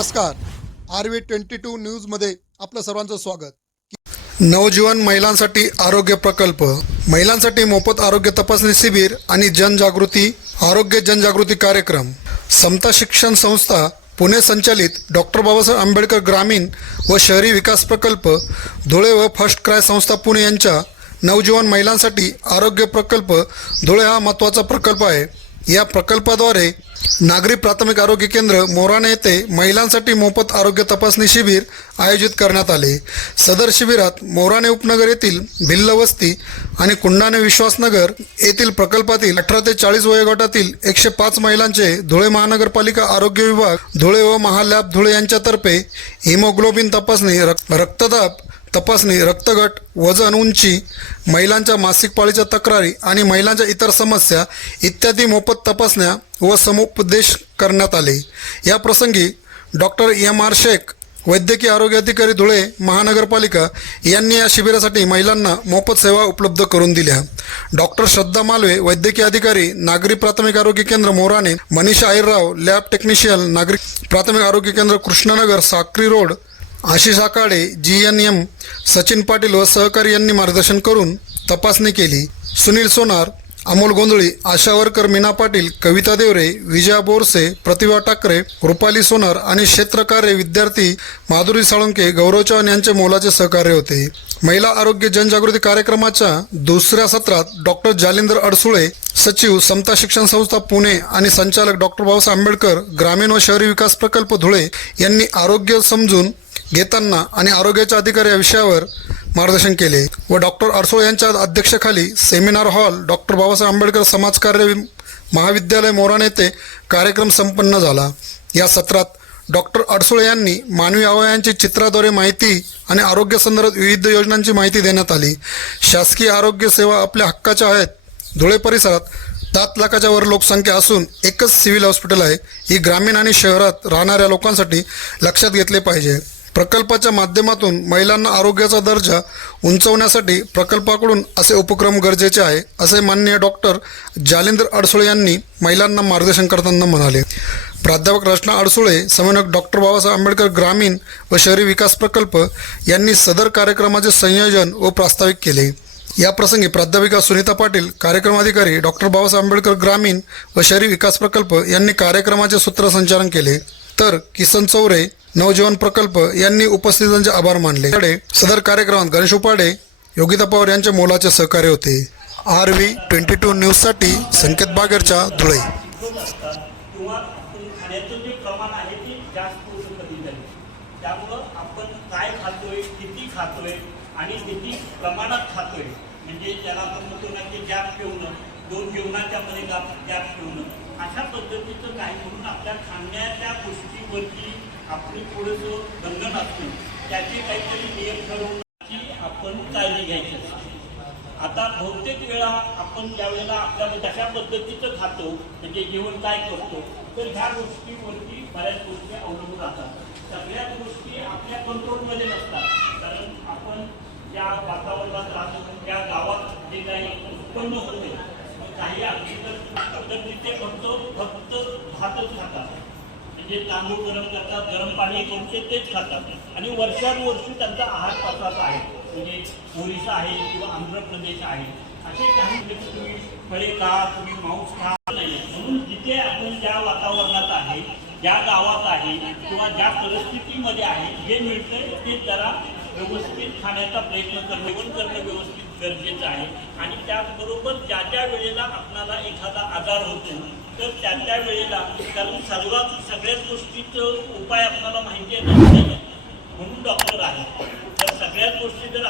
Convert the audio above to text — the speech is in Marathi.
नमस्कार. आर व्ही ट्वेंटी टू न्यूजमध्ये आपलं सर्वांचं स्वागत. नवजीवन महिलांसाठी आरोग्य प्रकल्प. महिलांसाठी मोफत आरोग्य तपासणी शिबिर आणि जनजागृती आरोग्य जनजागृती कार्यक्रम. समता शिक्षण संस्था पुणे संचालित डॉक्टर बाबासाहेब आंबेडकर ग्रामीण व शहरी विकास प्रकल्प धुळे व फर्स्ट क्राय संस्था पुणे यांच्या नवजीवन महिलांसाठी आरोग्य प्रकल्प धुळे हा महत्त्वाचा प्रकल्प आहे. या प्रकल्पाद्वारे नागरी प्राथमिक आरोग्य केंद्र मोराणे येथे महिलांसाठी मोफत आरोग्य तपासणी शिबिर आयोजित करण्यात आले. सदर शिबिरात मोराणे उपनगर येथील भिल्ल वस्ती आणि कुंडाणे विश्वासनगर येथील प्रकल्पातील अठरा ते चाळीस वयोगटातील एकशे पाच महिलांचे धुळे महानगरपालिका आरोग्य विभाग धुळे व महालॅब धुळे यांच्यातर्फे हिमोग्लोबिन तपासणी रक्तदाब तपासणी रक्तगट वजन उंची महिलांच्या मासिक पाळीच्या तक्रारी आणि महिलांच्या इतर समस्या इत्यादी मोफत तपासण्या व समुपदेश करण्यात आले. या प्रसंगी डॉक्टर एम. आर. शेख वैद्यकीय आरोग्य अधिकारी धुळे महानगरपालिका यांनी या शिबिरासाठी महिलांना मोफत सेवा उपलब्ध करून दिल्या. डॉक्टर श्रद्धा मालवे वैद्यकीय अधिकारी नागरी प्राथमिक आरोग्य केंद्र मोराणे मनीषा आहिरराव लॅब टेक्निशियन नागरिक प्राथमिक आरोग्य केंद्र Krishnanagar Sakri road Ashish Akade G N M Sachin Patil व सहकारी यांनी मार्गदर्शन करून तपासणी केली. सुनील सोनार अमोल गोंधळी आशावरकर मीना पाटील कविता देवरे विजया बोरसे प्रतिभा टाकरे रुपाली सोनार आणि क्षेत्रकार्य विद्यार्थी माधुरी साळुंके गौरव चव्हाण यांचे मोलाचे सहकार्य होते. महिला आरोग्य जनजागृती कार्यक्रमाच्या दुसऱ्या सत्रात डॉक्टर जालिंदर अडसुळे सचिव समता शिक्षण संस्था पुणे आणि संचालक डॉक्टर बाबासाहेब आंबेडकर ग्रामीण व शहरी विकास प्रकल्प धुळे यांनी आरोग्य समजून घेताना आणि आरोग्याच्या अधिकारी या विषयावर मार्गदर्शन केले. व डॉक्टर अडसोळ यांच्या अध्यक्षतेखाली seminar hall doctor Babasaheb Ambedkar समाजकार्य महाविद्यालय मोराणे येथे कार्यक्रम संपन्न झाला. या सत्रात डॉक्टर अडसुळे यांनी मानवी अवयांची चित्राद्वारे माहिती आणि आरोग्य संदर्भात विविध योजनांची माहिती देण्यात आली. शासकीय आरोग्य सेवा आपल्या हक्काच्या आहेत. धुळे परिसरात सात लाखाच्या वर लोकसंख्या असून एकच सिव्हिल हॉस्पिटल आहे. ही ग्रामीण आणि शहरात राहणाऱ्या लोकांसाठी लक्षात घेतले पाहिजे. प्रकल्पाच्या माध्यमातून महिलांना आरोग्याचा दर्जा उंचवण्यासाठी प्रकल्पाकडून असे उपक्रम गरजेचे आहे असे माननीय डॉक्टर जालेंद्र अडसुळे यांनी महिलांना मार्गदर्शन करताना म्हणाले. प्राध्यापक रचना अडसुळे समन्वयक डॉक्टर बाबासाहेब आंबेडकर ग्रामीण व शहरी विकास प्रकल्प यांनी सदर कार्यक्रमाचे संयोजन व प्रास्ताविक केले. या प्रसंगी प्राध्यापिका सुनीता पाटील कार्यक्रमाधिकारी डॉक्टर बाबासाहेब आंबेडकर ग्रामीण व शहरी विकास प्रकल्प यांनी कार्यक्रमाचे सूत्रसंचालन केले. तर किसन चौरे नवजीवन प्रकल्प यांनी उपस्थितांचे आभार मानले. याकडे सदर कार्यक्रमात गणेश उपाडे योगिता पवार यांचे मोलाचे सहकार्य होते. आर व्ही ट्वेंटी टू न्यूजसाठी संकेत बागेरच्या धुळे. त्यामुळं आपण काय खातोय किती खातोय आणि किती प्रमाणात खातोय म्हणजे त्याला आपण म्हणतो ना की गॅप ठेवणं दोन जेवणाच्या मध्ये गॅप गॅप ठेवणं अशा पद्धतीचं त्या म्हणून गोष्टीवरती आपली थोडंसं बंधन असतं. त्याचे काहीतरी नियम ठरवून आपण काळजी घ्यायची असते. आता बहुतेक वेळा आपण ज्या वेळेला आपल्या कशा पद्धतीचं खातो म्हणजे जेवण काय करतो तर ह्या गोष्टीवरती बऱ्याच गोष्टी अवलंबून राहतात. सगळ्याच गोष्टी आपल्या कंट्रोलमध्ये नसतात. कारण आपण ज्या वातावरणात राहतो त्या गावात जे काही उत्पन्न होते काही पद्धतीचे फक्त फक्त भातच खातात. म्हणजे तांदूळ गरम करतात गरम पाणी करून तेच खातात. आणि वर्षानुवर्षी त्यांचा आहार तसाच आहे. म्हणजे ओरिसा आहे किंवा आंध्र प्रदेश आहे. असे काही म्हणजे तुम्ही फळे खा तुम्ही मांस खा नाही. म्हणून जिथे आपण ज्या वातावरणात आहे ज्या गावात आहे किंवा ज्या परिस्थितीमध्ये आहे जे मिळतंय ते जरा व्यवस्थित खाण्याचा प्रयत्न करणं जेवण करणं व्यवस्थित गरजेचं आहे. आणि त्याचबरोबर ज्या ज्या वेळेला आपणाला एखादा आजार होतो तर त्या त्या वेळेला कारण सर्वात सगळ्याच गोष्टीचं उपाय आपल्याला माहिती आहे म्हणून डॉक्टर आहे तर सगळ्याच गोष्टी जर